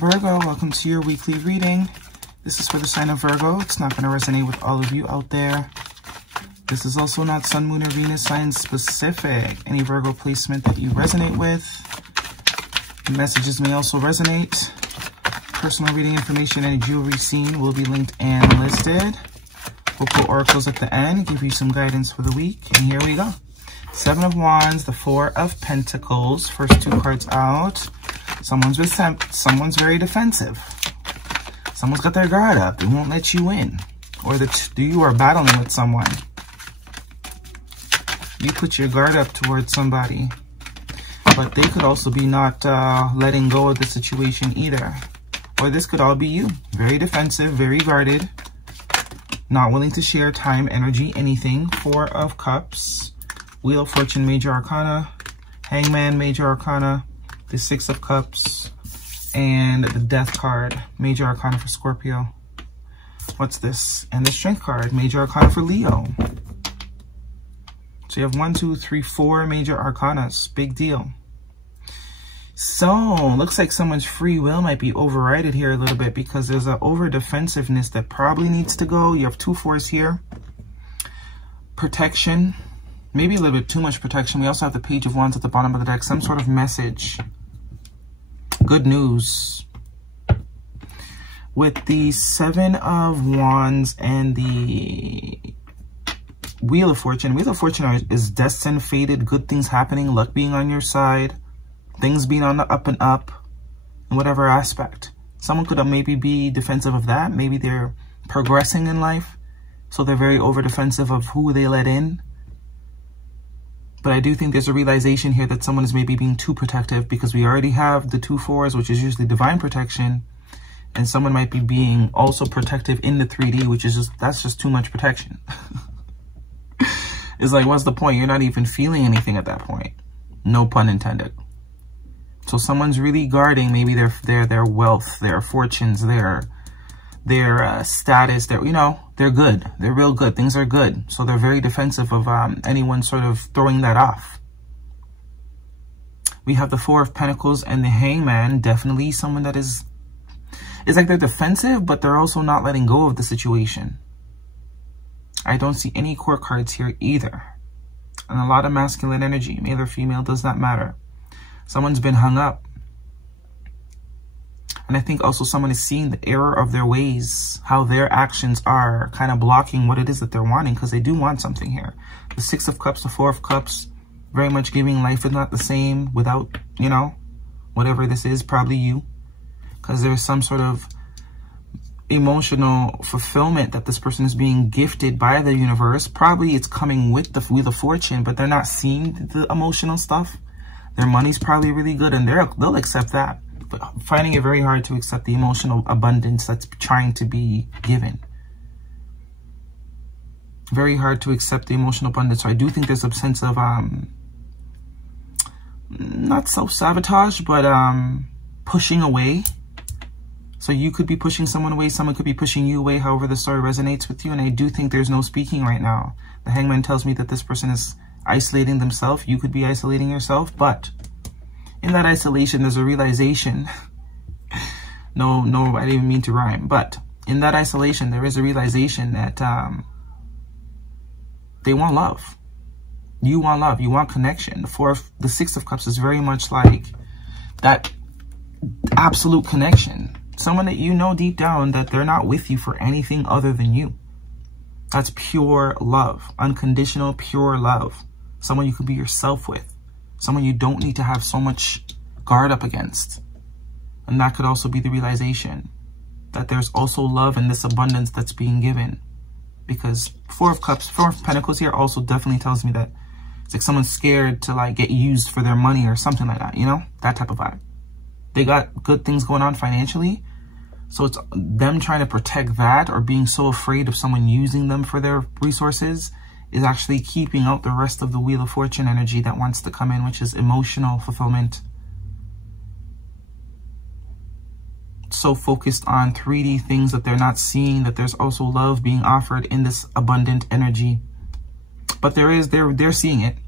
Virgo, welcome to your weekly reading. This is for the sign of Virgo. It's not going to resonate with all of you out there. This is also not Sun, Moon, or Venus sign specific. Any Virgo placement that you resonate with. Messages may also resonate. Personal reading information and jewelry seen will be linked and listed. We'll pull oracles at the end, give you some guidance for the week. And here we go. Seven of Wands, the Four of Pentacles. First two cards out. Someone's very defensive. Someone's got their guard up. They won't let you in. Or you are battling with someone. You put your guard up towards somebody. But they could also be not letting go of the situation either. Or this could all be you. Very defensive, very guarded. Not willing to share time, energy, anything. Four of Cups. Wheel of Fortune, Major Arcana. Hangman, Major Arcana. The Six of Cups, and the Death card, Major Arcana for Scorpio. What's this? And the Strength card, Major Arcana for Leo. So you have 1, 2, 3, 4 Major Arcanas. Big deal. So, looks like someone's free will might be overridden here a little bit because there's an over-defensiveness that probably needs to go. You have 2 4s here. Protection. Maybe a little bit too much protection. We also have the Page of Wands at the bottom of the deck. Some sort of message. Good news. With the Seven of Wands and the Wheel of Fortune. Wheel of Fortune is destined, fated, good things happening, luck being on your side, things being on the up and up, in whatever aspect. Someone could maybe be defensive of that. Maybe they're progressing in life, so they're very over defensive of who they let in. But I do think there's a realization here that someone is maybe being too protective because we already have the 2 4s, which is usually divine protection. And someone might be being also protective in the 3D, which is that's just too much protection. It's like, what's the point? You're not even feeling anything at that point. No pun intended. So someone's really guarding maybe their wealth, their fortunes, their status, they're good. They're real good. Things are good. So they're very defensive of anyone sort of throwing that off. We have the Four of Pentacles and the Hangman. Definitely someone that it's like they're defensive, but they're also not letting go of the situation. I don't see any court cards here either. And a lot of masculine energy. Male or female, does not matter. Someone's been hung up. And I think also someone is seeing the error of their ways, how their actions are kind of blocking what it is that they're wanting, because they do want something here. The Six of Cups, the Four of Cups, very much giving life is not the same without, whatever this is, probably you. Because there's some sort of emotional fulfillment that this person is being gifted by the universe. Probably it's coming with the Wheel of Fortune, but they're not seeing the emotional stuff. Their money's probably really good, and they'll accept that. But finding it very hard to accept the emotional abundance that's trying to be given. Very hard to accept the emotional abundance. So I do think there's a sense of, not self-sabotage, but pushing away. So you could be pushing someone away. Someone could be pushing you away, however the story resonates with you. And I do think there's no speaking right now. The Hangman tells me that this person is isolating themselves. You could be isolating yourself, but in that isolation, there's a realization. No, I didn't even mean to rhyme. But in that isolation, there is a realization that they want love. You want love. You want connection. The Six of Cups is very much like that absolute connection. Someone that you know deep down that they're not with you for anything other than you. That's pure love. Unconditional, pure love. Someone you could be yourself with. Someone you don't need to have so much guard up against. And that could also be the realization that there's also love in this abundance that's being given. Because Four of Cups, Four of Pentacles here also definitely tells me that it's like someone's scared to like get used for their money or something like that, that type of vibe. They got good things going on financially. So it's them trying to protect that, or being so afraid of someone using them for their resources, is actually keeping out the rest of the Wheel of Fortune energy that wants to come in, which is emotional fulfillment. So focused on 3D things that they're not seeing, that there's also love being offered in this abundant energy. But they're seeing it.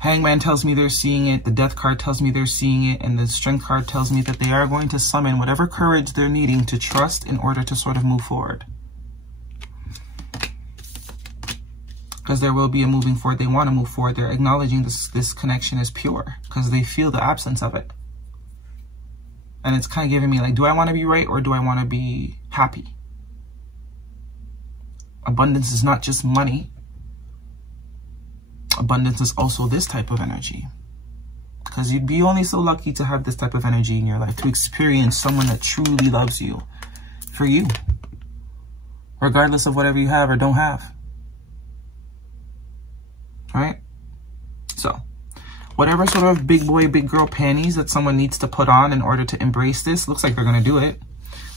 Hangman tells me they're seeing it. The Death card tells me they're seeing it. And the Strength card tells me that they are going to summon whatever courage they're needing to trust in order to sort of move forward. Because there will be a moving forward. They want to move forward. They're acknowledging this connection is pure because they feel the absence of it. And it's kind of giving me like, do I want to be right or do I want to be happy? Abundance is not just money. Abundance is also this type of energy. Because you'd be only so lucky to have this type of energy in your life, to experience someone that truly loves you for you, regardless of whatever you have or don't have. Right? So, whatever sort of big boy, big girl panties that someone needs to put on in order to embrace this, looks like they're going to do it.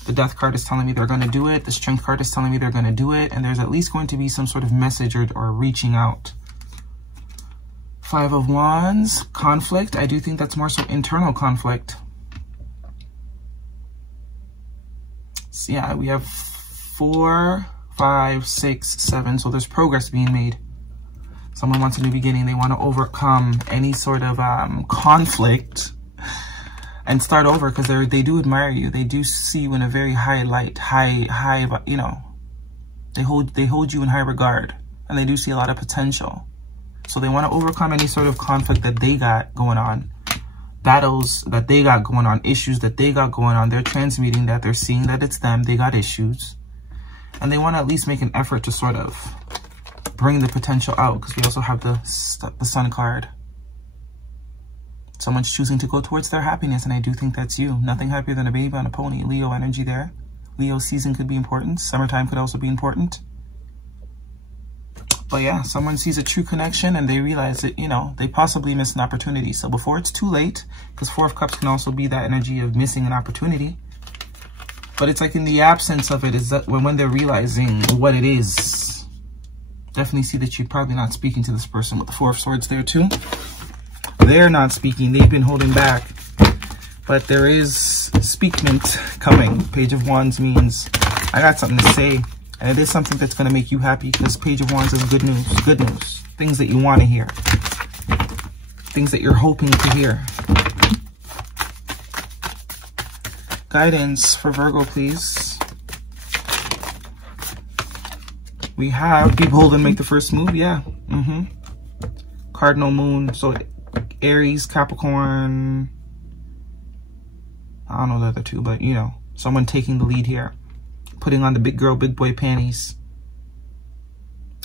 The Death card is telling me they're going to do it. The Strength card is telling me they're going to do it. And there's at least going to be some sort of message or reaching out. Five of Wands, conflict. I do think that's more so internal conflict. So yeah, we have 4, 5, 6, 7. So there's progress being made. Someone wants a new beginning. They want to overcome any sort of conflict and start over because they do admire you. They do see you in a very high light, high, you know, they hold you in high regard and they do see a lot of potential. So they want to overcome any sort of conflict that they got going on, battles that they got going on, issues that they got going on. They're transmuting that. They're seeing that it's them. They got issues. And they want to at least make an effort to sort of bring the potential out because we also have the Sun card. Someone's choosing to go towards their happiness, and I do think that's you. Nothing happier than a baby on a pony. Leo energy there. Leo season could be important. Summertime could also be important. But yeah, someone sees a true connection and they realize that, you know, they possibly missed an opportunity. So before it's too late, because Four of Cups can also be that energy of missing an opportunity. But it's like in the absence of it is that when they're realizing what it is. Definitely see that you're probably not speaking to this person with the Four of Swords there too. They're not speaking. They've been holding back. But there is speakment coming. Page of Wands means I got something to say. And it is something that's going to make you happy because Page of Wands is good news. Good news. Things that you want to hear. Things that you're hoping to hear. Guidance for Virgo, please. We have be bold and make the first move. Yeah. Cardinal moon. So Aries, Capricorn. I don't know the other two, but you know, someone taking the lead here. Putting on the big girl, big boy panties.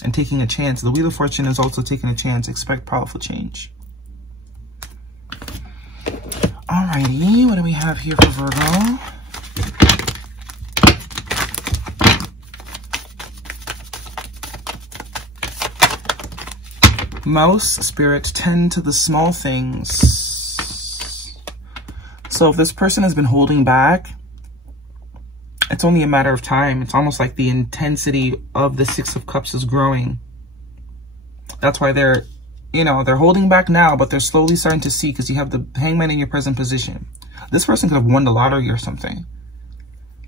And taking a chance. The Wheel of Fortune is also taking a chance. Expect powerful change. Alrighty, what do we have here for Virgo? Mouse, Spirit, tend to the small things. So if this person has been holding back, it's only a matter of time. It's almost like the intensity of the Six of Cups is growing. That's why they're, you know, they're holding back now, but they're slowly starting to see because you have the Hangman in your present position. This person could have won the lottery or something.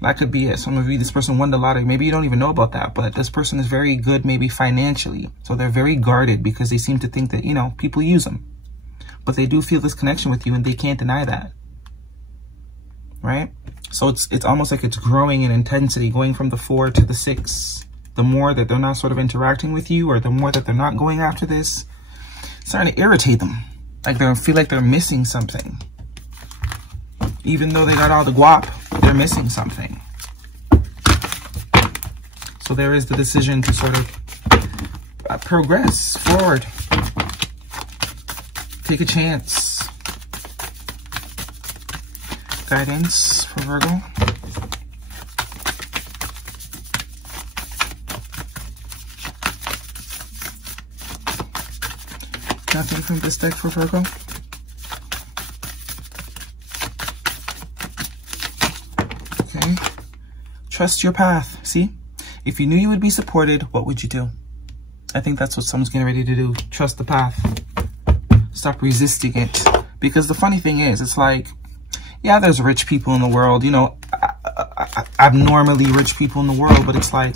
That could be it. Some of you, this person won the lottery. Maybe you don't even know about that, but this person is very good maybe financially. So they're very guarded because they seem to think that, you know, people use them. But they do feel this connection with you and they can't deny that. Right? So it's almost like it's growing in intensity, going from the 4 to the 6. The more that they're not sort of interacting with you or the more that they're not going after this, it's starting to irritate them. Like they feel like they're missing something. Even though they got all the guap, they're missing something. So there is the decision to sort of progress forward. Take a chance. Guidance for Virgo. Nothing from this deck for Virgo. Okay. Trust your path. See? If you knew you would be supported, what would you do? I think that's what someone's getting ready to do. Trust the path. Stop resisting it. Because the funny thing is, it's like, yeah, there's rich people in the world, you know, abnormally rich people in the world, but it's like,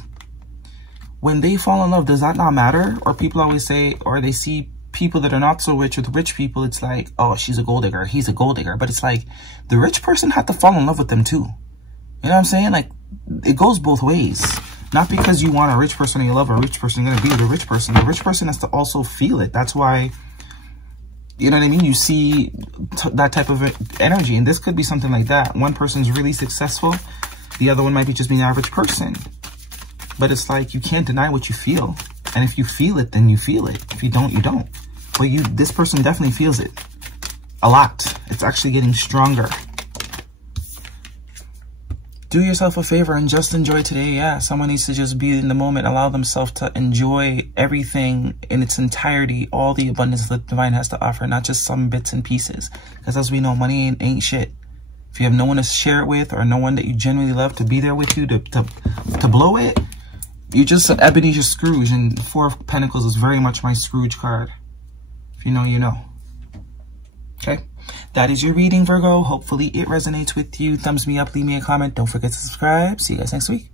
when they fall in love, does that not matter? Or people always say, or they see people that are not so rich, or the rich people, it's like, oh, she's a gold digger, he's a gold digger. But it's like, the rich person had to fall in love with them too. You know what I'm saying? Like, it goes both ways. Not because you want a rich person or you love a rich person, you're going to be with a rich person. The rich person has to also feel it. That's why, you know what I mean? You see that type of energy. And this could be something like that. One person's really successful. The other one might be just being an average person. But it's like, you can't deny what you feel. And if you feel it, then you feel it. If you don't, you don't. But this person definitely feels it. A lot. It's actually getting stronger. Do yourself a favor and just enjoy today. Yeah, someone needs to just be in the moment, allow themselves to enjoy everything in its entirety, all the abundance that the divine has to offer, not just some bits and pieces. Because as we know, money ain't shit. If you have no one to share it with, or no one that you genuinely love to be there with you to blow it, you're just an Ebenezer Scrooge. And the Four of Pentacles is very much my Scrooge card. If you know, you know. Okay. That is your reading, Virgo. Hopefully it resonates with you. Thumbs me up, leave me a comment. Don't forget to subscribe. See you guys next week.